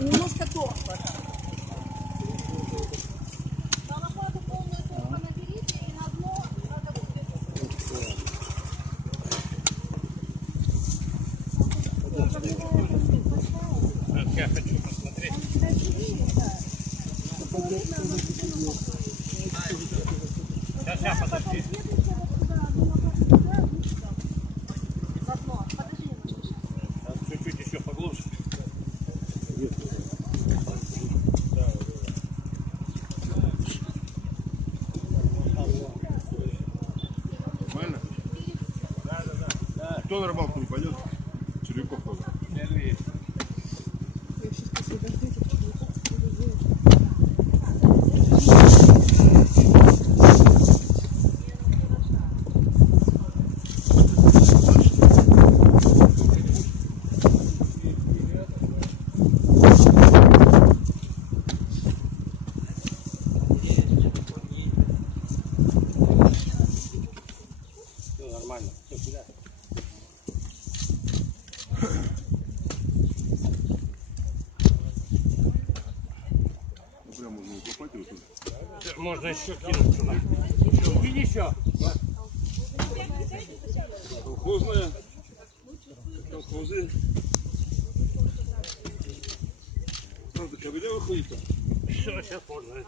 немножко торфа. Лопату полную торфа наберите и на дно надо вот. Я хочу посмотреть. Сейчас, подожди. Чуть-чуть еще поглубже. Нормально? Да. Кто на рыбалку не пойдет? Червяков ходит. Нормально. Все, сюда. Прям можно укопать его туда. Можно еще кинуть сюда. Кинь еще. Колхозная. Колхозы. Правда, когда выходит-то? Все, сейчас можно.